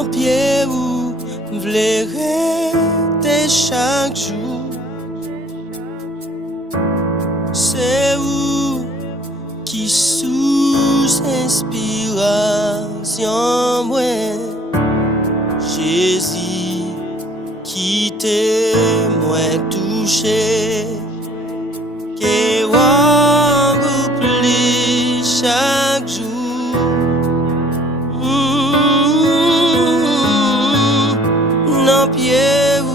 Nan pyew, m'vle rete chaque jour. C'est où qui sous inspiration moi Jésus qui t'est moins touché que on oublie chaque jour. Nan pyew,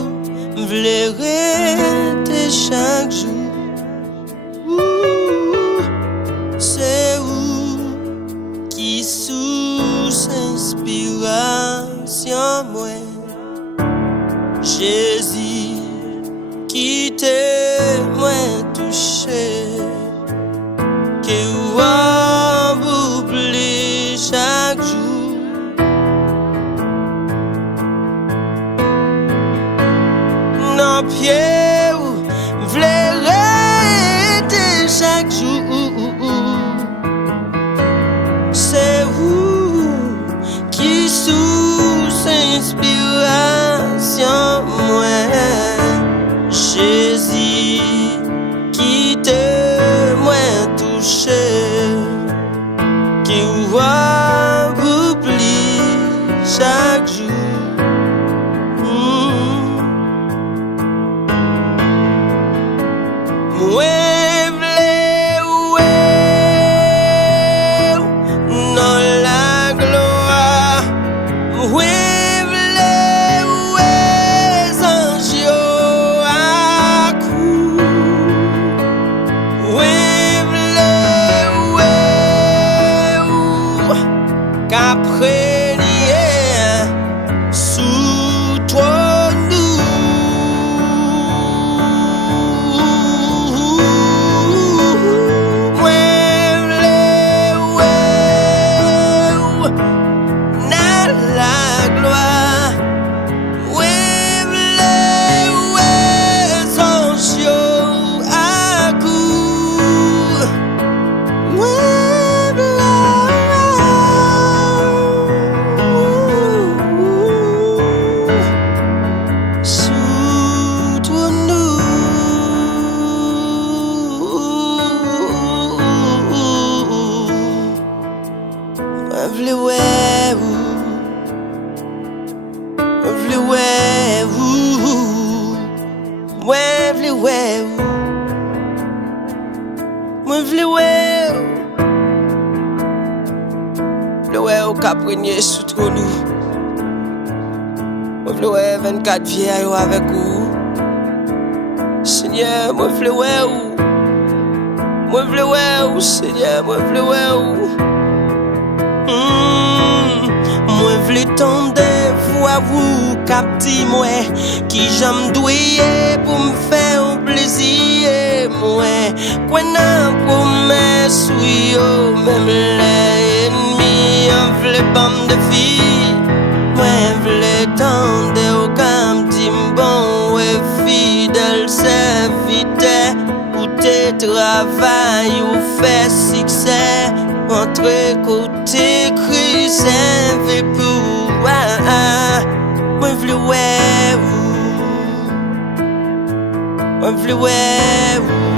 m'vle rete chaque jour. C'est où qui sous inspiration moi Jésus qui t'est moins touché que on oublie chaque jour. Nan pyew, m'vle rete chaque jour. C'est vous qui sous inspiration moi Jésus qui te moins touché qui va oublie chaque jour. Qu'après nier sous toi nous na la gloire sans à coup M'vle qu'après sous trop nous. M'vle 24 vieilles avec vous. Seigneur, m'vle Seigneur, m'vle m'vle tendre voix vous capti moi qui j'aime douiller pour me faire plaisir moi quoi n'a promesse oui oh même l'ennemi m'vle bande de filles m'vle tendre au capti bon et fidèle serviteur pour tes travail ou fait succès entre côté Christ fait pour m'vle m'vle